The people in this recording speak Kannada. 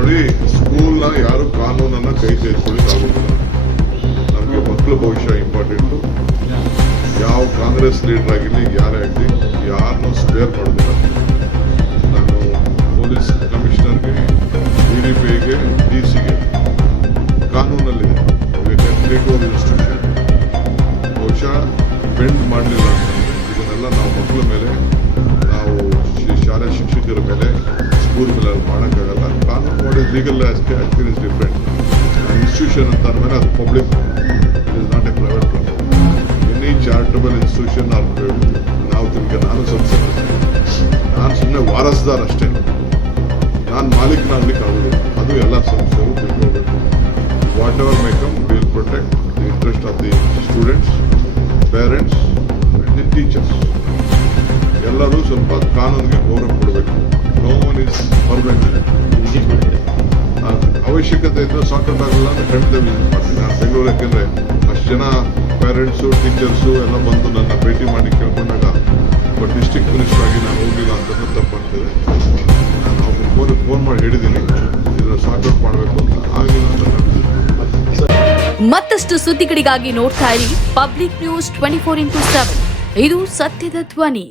ನೋಡಿ, ಸ್ಕೂಲ್ನ ಯಾರು ಕಾನೂನನ್ನ ಕೈ ಸೇರಿಕೊಳ್ಳಿಕ್ಕಾಗೋದಿಲ್ಲ. ನಮಗೆ ಮಕ್ಕಳ ಭವಿಷ್ಯ ಇಂಪಾರ್ಟೆಂಟು. ಯಾವ ಕಾಂಗ್ರೆಸ್ ಲೀಡರ್ ಆಗಿರಲಿ, ಯಾರೇ ಆಗಲಿ, ಯಾರನ್ನೂ ಸ್ಪೇರ್ ಮಾಡೋದಿಲ್ಲ. ನಾನು ಪೊಲೀಸ್ ಕಮಿಷನರ್ಗೆ, DDPಗೆ, DC ಗೆ ಕಾನೂನಲ್ಲಿದೆ. ಇನ್ಸ್ಟಿಟ್ಯೂಷನ್ ಬಹುಶಃ ಬೆಂಡ್ ಮಾಡಲಿಲ್ಲ ಅಂತಂದರೆ ಇದನ್ನೆಲ್ಲ ನಾವು ಮಕ್ಕಳ ಮೇಲೆ, ನಾವು ಶಾಲೆ ಶಿಕ್ಷಕರ ಮೇಲೆ, ಸ್ಕೂಲ್ ಮೇಲೆ ಮಾಡೋಕ್ಕಾಗಲ್ಲ. ಕಾನೂನು ಮಾಡಿ legal aspect is different. Institution ಅಂತ ಅಂದಮೇಲೆ ಅದು public, it is not A private property. Any charitable institution ನಾವು ನಾನು ಸಂಸ್ಥೆ, ನಾನು ಸುಮ್ಮನೆ ವಾರಸ್ದಾರ್ ಅಷ್ಟೇ. ನಾನು ಮಾಲೀಕನಾಗ್ಲಿಕ್ಕೆ ಆಗೋದಿಲ್ಲ. ಅದು ಎಲ್ಲ ಸಂಸ್ಥೆಗಳು ತಿಳ್ಕೊಳ್ಬೇಕು. Whatever may come, will protect the interest of the students, parents and the teachers. ಎಲ್ಲರೂ ಸ್ವಲ್ಪ ಕಾನೂನಿಗೆ ಗೌರವ ಕೊಡಬೇಕು. No one is permanent. ಅವಶ್ಯಕತೆ ಇದ್ದರೆ ಸಾರ್ಟ್ ಆಗಲ್ಲ ಅಂತ ಖಂಡಿತ ವಿಸಿಟ್ ಮಾಡ್ತೀನಿ. ನಾನು ಬೆಂಗಳೂರು, ಯಾಕೆಂದರೆ ಅಷ್ಟು ಜನ ಪೇರೆಂಟ್ಸು, ಟೀಚರ್ಸು ಎಲ್ಲ ಬಂದು ನನ್ನ ಭೇಟಿ ಮಾಡಿ ಕೇಳ್ಕೊಂಡಾಗ ಬಟ್ ಡಿಸ್ಟ್ರಿಕ್ಟ್ ಮಿನಿಸ್ಟರ್ ಆಗಿ ನಾನು ಹೋಗಿಲ್ಲ ಅಂತಂದ್ರೆ ತಪ್ಪಾಗ್ತದೆ. ನಾನು ಅವ್ರಿಗೆ ಫೋನ್ ಮಾಡಿ ಹೇಳಿದ್ದೀನಿ, ಇದನ್ನು ಸಾರ್ಟ್ ಔಟ್ ಮಾಡಬೇಕು ಅಂತ. ಆಗಿಲ್ಲ ಅಂತ ಮತ್ತಷ್ಟು ಸುದ್ದಿಗಳಿಗಾಗಿ ನೋಡ್ತಾ ಇರಿ ಪಬ್ಲಿಕ್ ನ್ಯೂಸ್ 24x7. ಇದು ಸತ್ಯದ ಧ್ವನಿ.